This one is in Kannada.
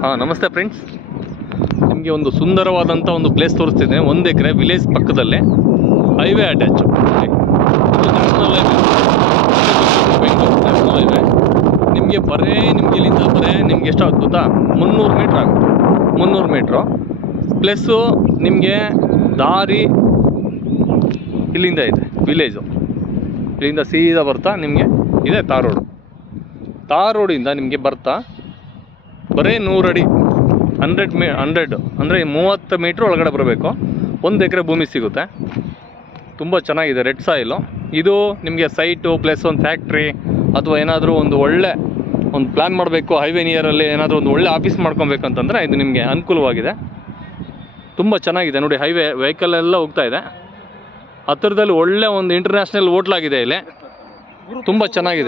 ಹಾಂ, ನಮಸ್ತೆ ಫ್ರೆಂಡ್ಸ್. ನಿಮಗೆ ಒಂದು ಸುಂದರವಾದಂಥ ಒಂದು ಪ್ಲೇಸ್ ತೋರಿಸ್ತಿದ್ದೇನೆ. 1 ಎಕರೆ ವಿಲೇಜ್ ಪಕ್ಕದಲ್ಲೇ highway attach. National highway, Bengaluru national highway. ನಿಮಗೆ ನಿಮಗೆ ಇಲ್ಲಿಂದ ನಿಮ್ಗೆ ಎಷ್ಟು ಆಗುತ್ತೆ ಗೊತ್ತಾ? 300 ಮೀಟ್ರ್ ಆಗುತ್ತೆ. 300 ಮೀಟ್ರು ಪ್ಲಸ್ಸು ನಿಮಗೆ ದಾರಿ ಇಲ್ಲಿಂದ ಇದೆ. ವಿಲೇಜು ಇಲ್ಲಿಂದ ಸೀದಾ ಬರ್ತಾ ನಿಮಗೆ ಇದೆ ತಾರ್ ರೋಡಿಂದ ನಿಮಗೆ ಬರ್ತಾ ಬರೀ 100 ಅಡಿ 100 ಅಂದರೆ 30 ಮೀಟ್ರ್ ಒಳಗಡೆ ಬರಬೇಕು. 1 ಎಕರೆ ಭೂಮಿ ಸಿಗುತ್ತೆ. ತುಂಬ ಚೆನ್ನಾಗಿದೆ, ರೆಡ್ ಸಾಯಿಲು. ಇದು ನಿಮಗೆ ಸೈಟು ಪ್ಲಸ್ ಒಂದು ಫ್ಯಾಕ್ಟ್ರಿ ಅಥವಾ ಏನಾದರೂ ಒಂದು ಒಳ್ಳೆ ಒಂದು ಪ್ಲ್ಯಾನ್ ಮಾಡಬೇಕು, ಹೈವೇ ನಿಯರಲ್ಲಿ ಏನಾದರೂ ಒಂದು ಒಳ್ಳೆ ಆಫೀಸ್ ಮಾಡ್ಕೊಬೇಕಂತಂದರೆ ಇದು ನಿಮಗೆ ಅನುಕೂಲವಾಗಿದೆ. ತುಂಬ ಚೆನ್ನಾಗಿದೆ ನೋಡಿ. ಹೈವೇ ವೆಹಿಕಲ್ ಎಲ್ಲ ಹೋಗ್ತಾ ಇದೆ. ಹತ್ತಿರದಲ್ಲಿ ಒಳ್ಳೆ ಒಂದು ಇಂಟರ್ನ್ಯಾಷನಲ್ ಹೋಟ್ಲಾಗಿದೆ ಇಲ್ಲಿ, ತುಂಬ ಚೆನ್ನಾಗಿದೆ.